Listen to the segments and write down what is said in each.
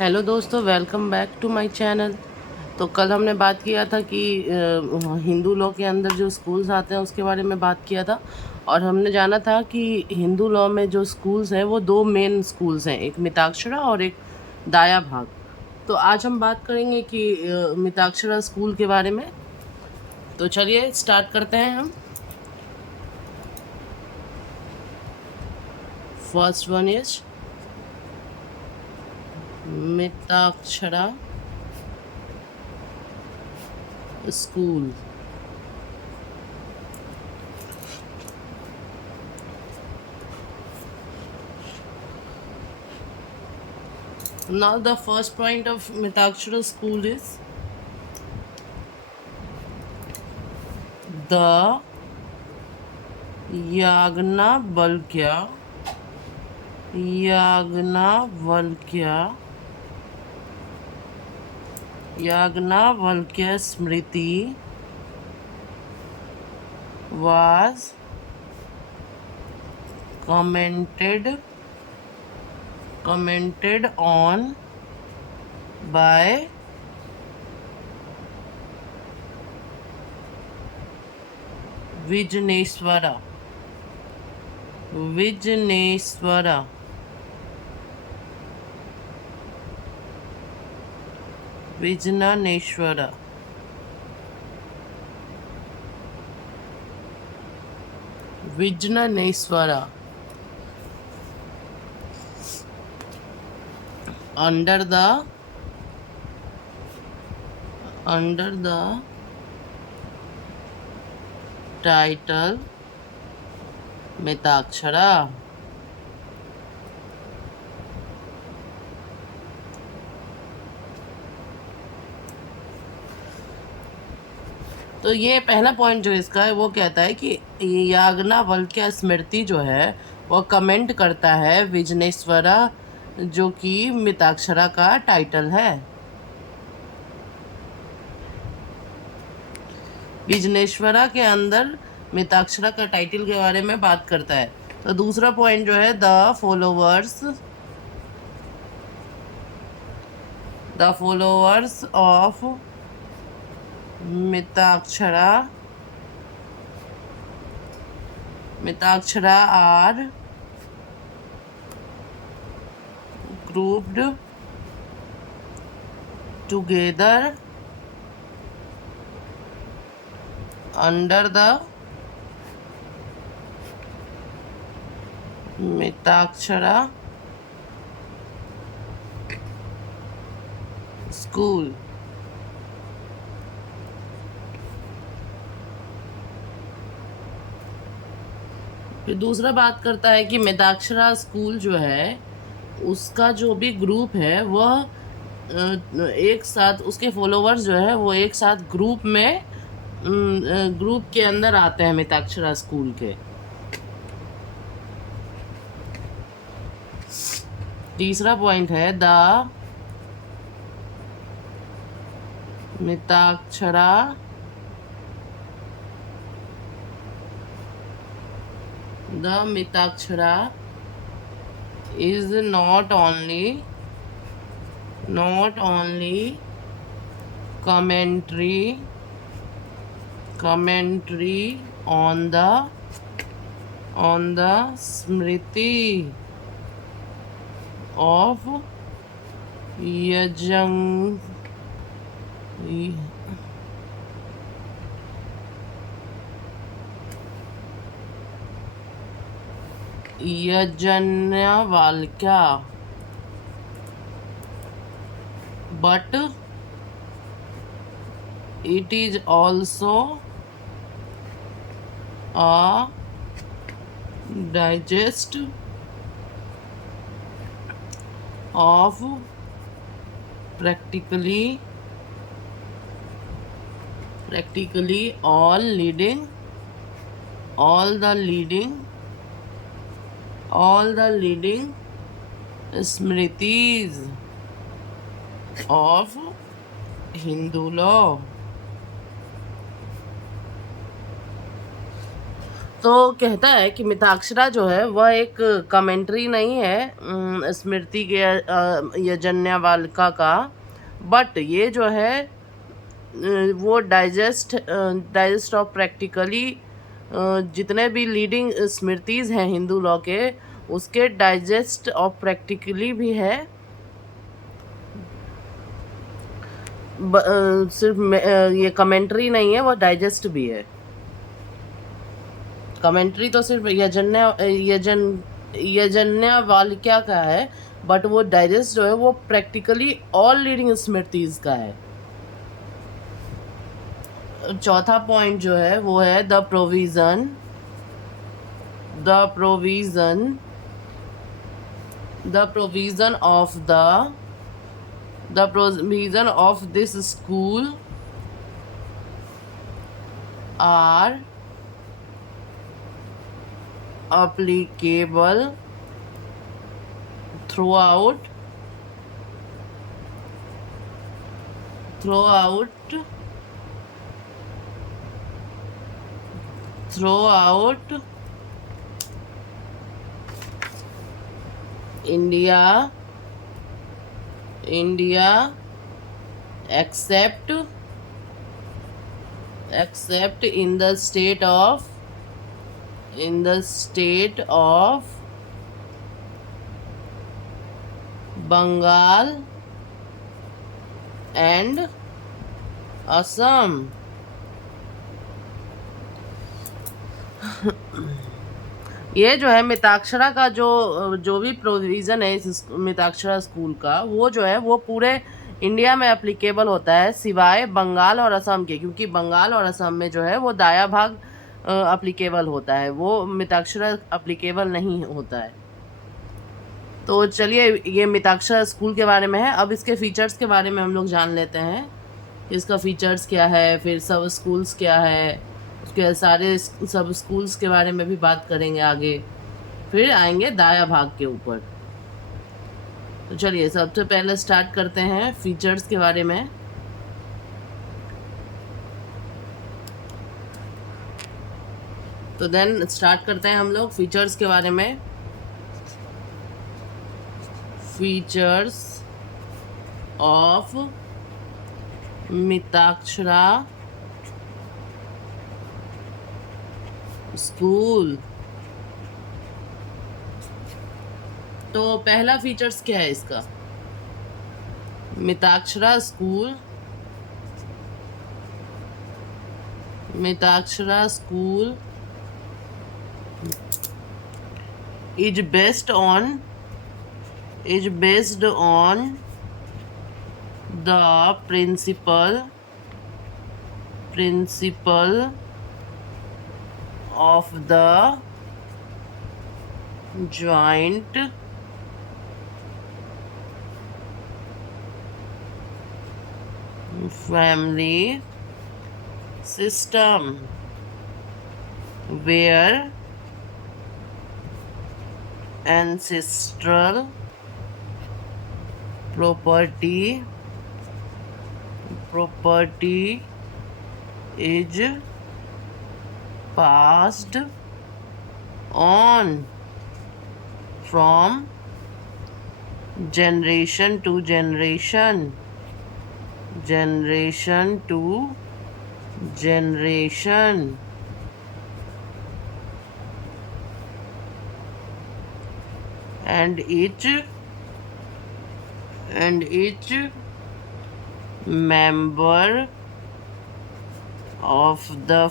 Hello दोस्तों, welcome back to my channel. तो कल हमने बात किया था कि हिंदू लॉ के अंदर जो स्कूल्स आते हैं उसके बारे में बात किया था। और हमने जाना था कि हिंदू लॉ में जो स्कूल्स हैं वो दो मेन स्कूल्स हैं, एक मिताक्षरा और एक दाया भाग। तो आज हम बात करेंगे कि मिताक्षरा स्कूल के बारे में। तो चलिए स्टार्ट करते हैं हम। First one is Mitakshara school. Now the first point of Mitakshara school is the Yagnavalkya Smriti was commented on by Vijneswara under the title Mitakshara. तो ये पहला पॉइंट जो इसका है वो कहता है कि याज्ञवल्क्य स्मृति जो है वो कमेंट करता है विजनेश्वरा, जो कि मिताक्षरा का टाइटल है। विजनेश्वरा के अंदर मिताक्षरा का टाइटल के बारे में बात करता है। तो दूसरा पॉइंट जो है the followers of Mitakshara are grouped together under the Mitakshara school. फिर दूसरा बात करता है कि मिताक्षरा स्कूल जो है उसका जो भी ग्रुप है वह एक साथ, उसके फॉलोवर्स जो है वो एक साथ ग्रुप के अंदर आते हैं मिताक्षरा स्कूल के। तीसरा पॉइंट है the Mitakshara is not only commentary on the smriti of Yajang Yajnavalkya, but it is also a digest of practically all the leading smritis of Hindu law। तो कहता है कि मिताक्षरा जो है वह एक कमेंट्री नहीं है स्मृति के यजन्यावालिका का, बट ये जो है वो डाइजेस्ट ऑफ प्रैक्टिकली जितने भी लीडिंग स्मृतिज़ हैं हिंदू लॉ के, उसके डाइजेस्ट ऑफ प्रैक्टिकली भी है। सिर्फ ये कमेंट्री नहीं है, वो डाइजेस्ट भी है। कमेंट्री तो सिर्फ यजन्यावालिका का है, बट वो डाइजेस्ट जो है वो प्रैक्टिकली ऑल लीडिंग स्मृतिज़ का है। चौथा पॉइंट जो है वो है the provision of this school are applicable throughout India except in the state of Bengal and Assam। ये जो है मिताक्षरा का जो भी प्रोविज़न है इस मिताक्षरा स्कूल का, वो जो है वो पूरे इंडिया में एप्लीकेबल होता है सिवाय बंगाल और असम के, क्योंकि बंगाल और असम में जो है वो दाया भाग एप्लीकेबल होता है, वो मिताक्षरा एप्लीकेबल नहीं होता है। तो चलिए ये मिताक्षरा स्कूल के बारे में है। अब इसके फीचर्स के बारे में हम लोग जान लेते हैं, इसका फीचर्स क्या है, फिर सब स्कूल्स क्या है, उसके सारे सब स्कूल्स के बारे में भी बात करेंगे आगे, फिर आएंगे दाया भाग के ऊपर। तो चलिए सबसे पहले स्टार्ट करते हैं फीचर्स के बारे में। तो देन स्टार्ट करते हैं हम लोग फीचर्स के बारे में। Features of Mitakshara school. तो पहला फीचर्स क्या है इसका? Mitakshara school is based on the principle of the joint family system, where ancestral property is passed on from generation to generation, and each member of the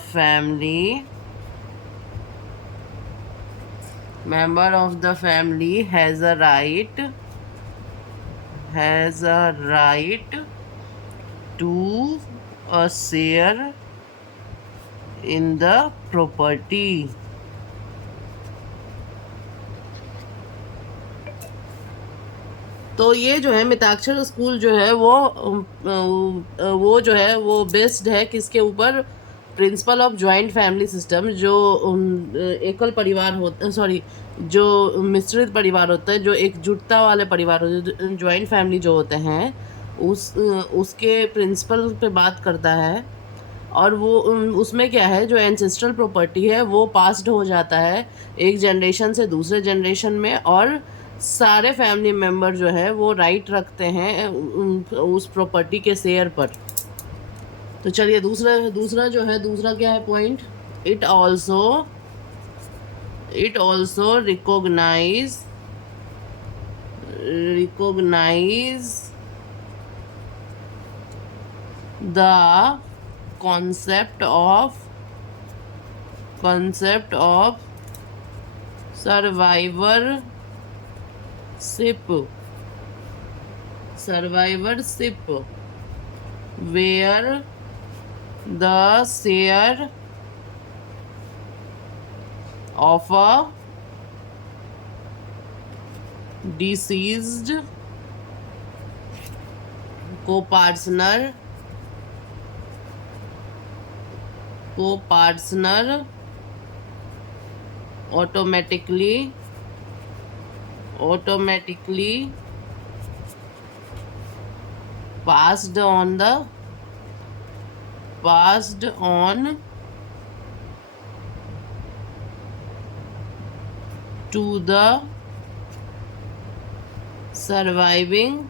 family has a right to a share in the property। तो ये जो है Mitakshara school जो है वो जो है वो बेस्ड है किसके ऊपर? Principle of joint family system. जो एकल परिवार होता, सॉरी, जो मिश्रित परिवार होता है, जो एकजुटता वाले परिवार होते हैं, जॉइंट फैमिली जो होते हैं, उसके प्रिंसिपल पे बात करता है। और वो उसमें क्या है, जो एंसेस्ट्रल प्रॉपर्टी है वो पास्ड हो जाता है एक जनरेशन से दूसरे जनरेशन में, और सारे फैमिली मेम्बर जो है वो राइट रखते हैं उस प्रॉपर्टी के शेयर पर। तो चलिए दूसरा दूसरा जो है, दूसरा क्या है point, it also recognise the concept of survivorship where the share of a deceased co-partner automatically passed on to the surviving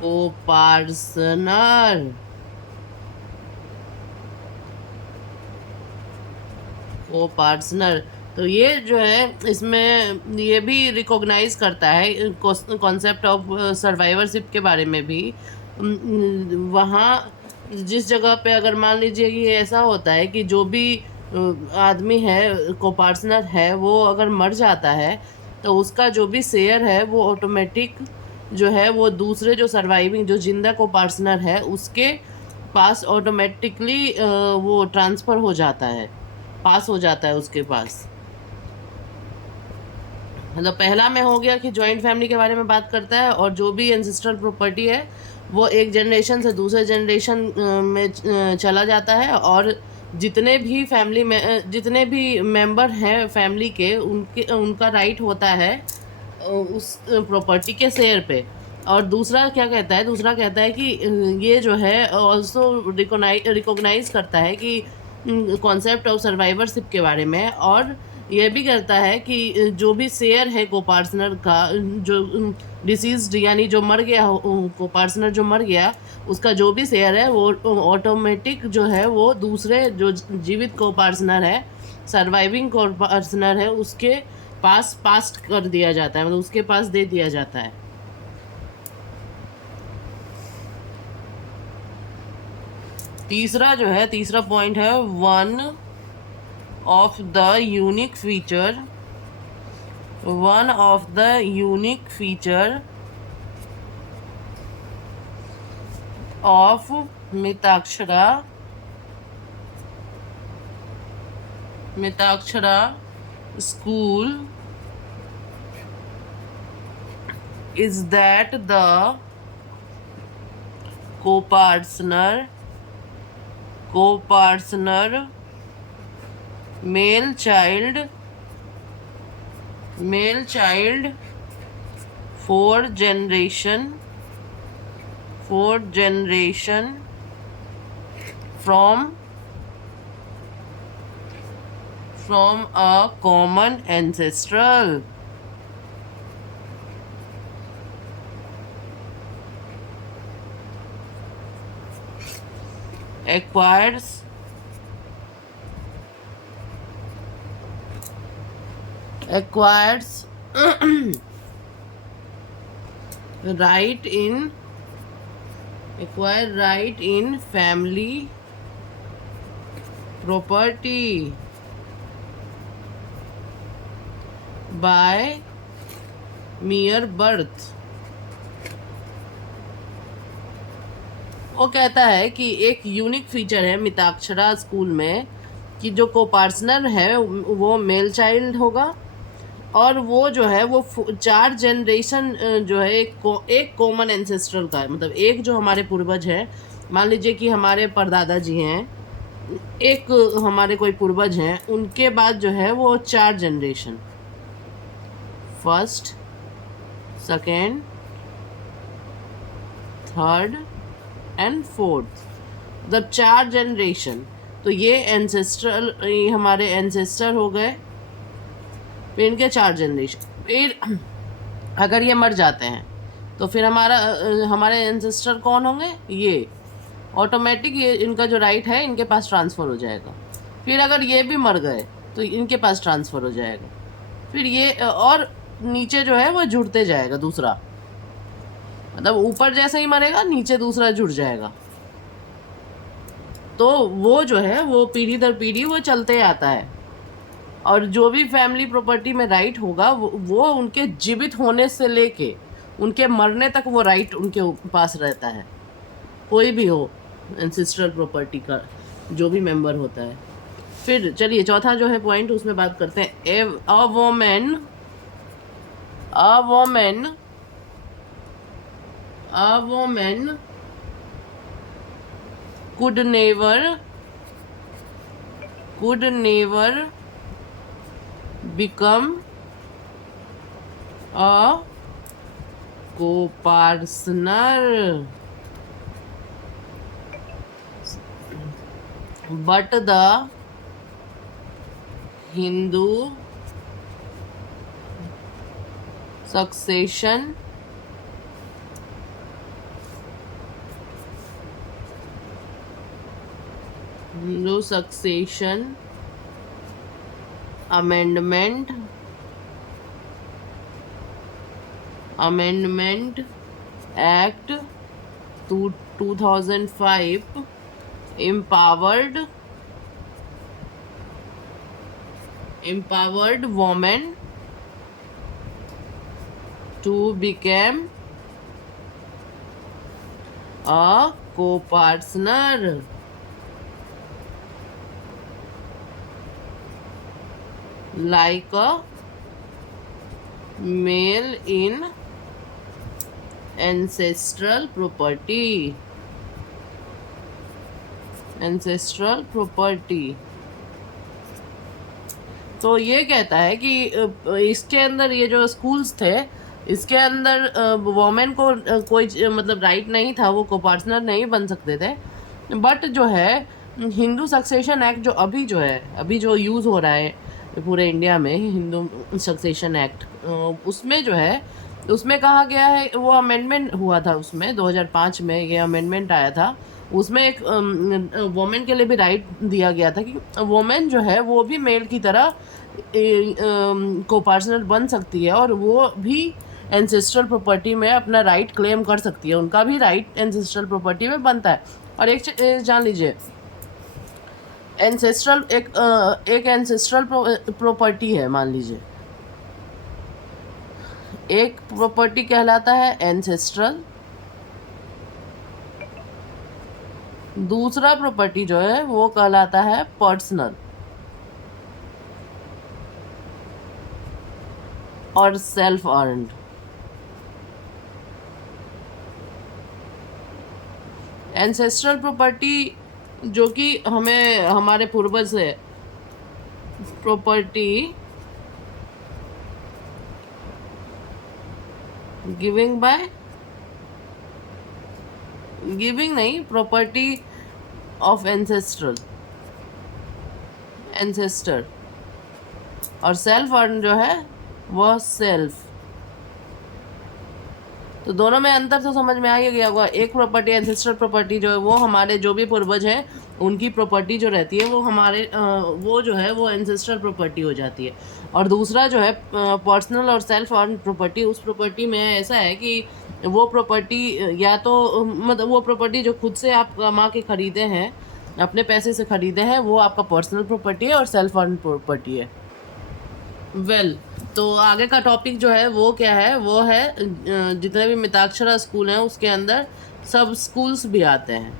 co-partner। तो ये जो है, इसमें ये भी रिकॉग्नाइज करता है कॉन्सेप्ट ऑफ सर्वाइवरशिप के बारे में भी। वहाँ जिस जगह पे अगर मान लीजिए कि ऐसा होता है कि जो भी आदमी है, को पार्टनर है, वो अगर मर जाता है तो उसका जो भी शेयर है वो ऑटोमेटिक जो है वो दूसरे जो सर्वाइविंग जो जिंदा को पार्टनर है उसके पास ऑटोमेटिकली वो ट्रांसफ़र हो जाता है, पास हो जाता है उसके पास। मतलब पहला में हो गया कि जॉइंट फैमिली के बारे में बात करता है, और जो भी एंसेस्ट्रल प्रॉपर्टी है वो एक जनरेशन से दूसरे जनरेशन में चला जाता है, और जितने भी मेंबर हैं फैमिली के, उनका राइट होता है उस प्रॉपर्टी के शेयर पे। और दूसरा क्या कहता है, दूसरा कहता है कि ये जो है ऑल्सो रिकॉग्नाइज करता है कि कॉन्सेप्ट ऑफ सर्वाइवरशिप के बारे में, और यह भी करता है कि जो भी शेयर है को पार्टनर का, जो डिसीज्ड यानी जो मर गया को पार्टनर जो मर गया, उसका जो भी शेयर है वो ऑटोमेटिक जो है वो दूसरे जो जीवित को पार्टनर है, सर्वाइविंग को पार्टनर है, उसके पास पास्ट कर दिया जाता है, मतलब उसके पास दे दिया जाता है। तीसरा जो है, तीसरा पॉइंट है, one of the unique feature of Mitakshara school is that the co-partner male child four generation from a common ancestral acquires right in family property by mere birth। वो कहता है कि एक यूनिक फीचर है मिताक्षरा स्कूल में कि जो को पार्टनर है वो मेल चाइल्ड होगा, और वो जो है वो 4 जनरेशन जो है एक कॉमन एंसेस्ट्रल का है, मतलब एक जो हमारे पूर्वज हैं, मान लीजिए कि हमारे परदादा जी हैं, एक हमारे कोई पूर्वज हैं, उनके बाद जो है वो 4 generation, first second, third and fourth, मतलब 4 जनरेशन। तो ये एंसेस्ट्रल, ये हमारे एंसेस्टर हो गए। फिर इनके 4 जनरेशन। फिर अगर ये मर जाते हैं तो फिर हमारे एंसेस्टर कौन होंगे? ये ऑटोमेटिक ये इनका जो राइट है इनके पास ट्रांसफ़र हो जाएगा। फिर अगर ये भी मर गए तो इनके पास ट्रांसफ़र हो जाएगा। फिर ये और नीचे जो है वो जुड़ते जाएगा दूसरा, मतलब ऊपर जैसे ही मरेगा नीचे दूसरा जुड़ जाएगा। तो वो जो है वो पीढ़ी दर पीढ़ी वो चलते आता है। और जो भी फैमिली प्रॉपर्टी में राइट होगा वो उनके जीवित होने से लेके उनके मरने तक वो राइट उनके पास रहता है, कोई भी हो एंसेस्ट्रल प्रॉपर्टी का जो भी मेंबर होता है। फिर चलिए चौथा जो है पॉइंट उसमें बात करते हैं। अ women could never become a co-partner, but the Hindu succession amendment Act 2005 empowered women to become a co-partner. Like a male in ancestral property. तो ये कहता है कि इसके अंदर ये जो स्कूल्स थे इसके अंदर वोमेन को कोई मतलब राइट नहीं था, वो कोपार्टनर नहीं बन सकते थे। बट जो है हिंदू सक्सेशन एक्ट जो अभी जो यूज़ हो रहा है पूरे इंडिया में, हिंदू सक्सेशन एक्ट, उसमें जो है उसमें कहा गया है, वो अमेंडमेंट हुआ था उसमें 2005 में ये अमेंडमेंट आया था। उसमें एक वोमेन के लिए भी राइट दिया गया था कि वोमेन जो है वो भी मेल की तरह को-पार्टनर बन सकती है और वो भी एंसेस्ट्रल प्रॉपर्टी में अपना राइट क्लेम कर सकती है। उनका भी राइट एंसेस्ट्रल प्रॉपर्टी में बनता है। और एक जान लीजिए, एंसेस्ट्रल एक एंसेस्ट्रल प्रॉपर्टी है, मान लीजिए एक प्रॉपर्टी कहलाता है एंसेस्ट्रल, दूसरा प्रॉपर्टी जो है वो कहलाता है पर्सनल और सेल्फ अर्न्ड। एंसेस्ट्रल प्रॉपर्टी जो कि हमें हमारे पूर्वज से प्रॉपर्टी गिविंग नहीं, प्रॉपर्टी ऑफ एंसेस्टर और सेल्फ अर्न जो है वह सेल्फ। तो दोनों में अंतर तो समझ में आ ही गया होगा। एक प्रॉपर्टी एंसेस्ट्रल प्रॉपर्टी जो है वो हमारे जो भी पूर्वज हैं उनकी प्रॉपर्टी जो रहती है वो हमारे वो जो है वो एंसेस्ट्रल प्रॉपर्टी हो जाती है। और दूसरा जो है पर्सनल और सेल्फ अर्न प्रॉपर्टी, उस प्रॉपर्टी में ऐसा है कि वो प्रॉपर्टी या तो मतलब वो प्रॉपर्टी जो खुद से आप कमा के ख़रीदे हैं, अपने पैसे से ख़रीदे हैं, वो आपका पर्सनल प्रॉपर्टी है और सेल्फ अर्न प्रॉपर्टी है। तो आगे का टॉपिक जो है वो क्या है, वो है जितने भी मिताक्षरा स्कूल हैं उसके अंदर सब स्कूल्स भी आते हैं।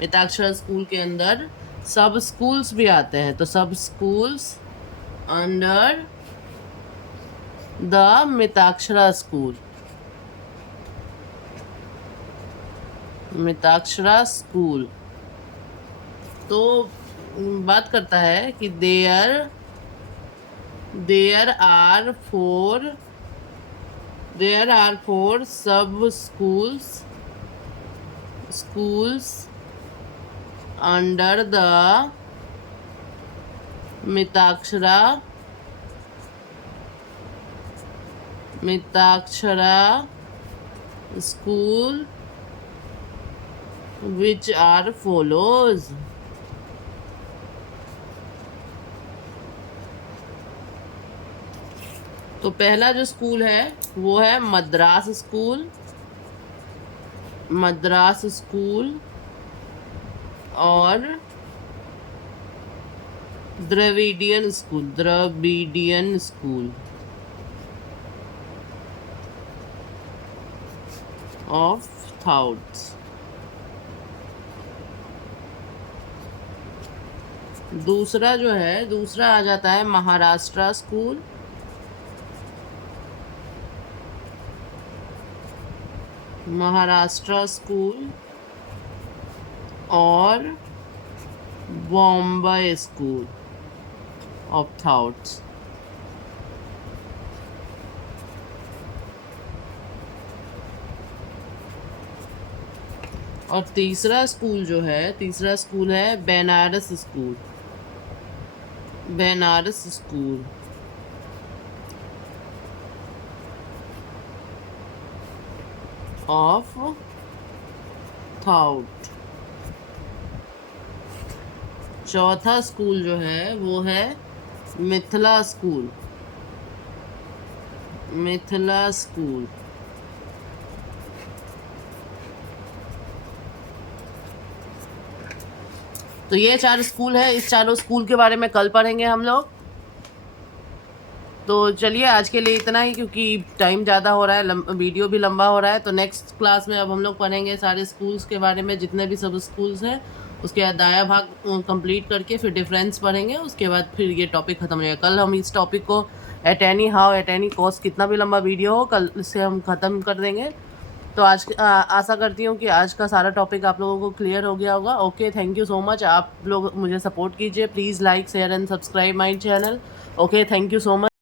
मिताक्षरा स्कूल के अंदर सब स्कूल्स भी आते हैं। तो सब schools under the Mitakshara school, Mitakshara school तो बात करता है कि there are 4 There are 4 schools under the Mitakshara school, which are follows. तो पहला जो स्कूल है वो है मद्रास स्कूल और द्रविडियन स्कूल ऑफ थॉट्स। दूसरा आ जाता है महाराष्ट्र स्कूल और बॉम्बे स्कूल ऑफ थॉट्स। और तीसरा स्कूल है बनारस स्कूल ऑफ थॉट। चौथा स्कूल जो है वो है मिथिला स्कूल तो ये 4 स्कूल है। इस चारों स्कूल के बारे में कल पढ़ेंगे हम लोग। तो चलिए आज के लिए इतना ही, क्योंकि टाइम ज़्यादा हो रहा है, वीडियो भी लंबा हो रहा है। तो नेक्स्ट क्लास में अब हम लोग पढ़ेंगे सारे स्कूल्स के बारे में, जितने भी सब स्कूल्स हैं। उसके बाद दाया भाग कंप्लीट करके फिर डिफरेंस पढ़ेंगे। उसके बाद फिर ये टॉपिक ख़त्म हो जाएगा। कल हम इस टॉपिक को एट एनी कॉस्ट, कितना भी लंबा वीडियो हो, कल से हम ख़त्म कर देंगे। तो आज आशा करती हूँ कि आज का सारा टॉपिक आप लोगों को क्लियर हो गया होगा। Okay, thank you so much. आप लोग मुझे सपोर्ट कीजिए, please like share and subscribe my channel. Okay, thank you so much.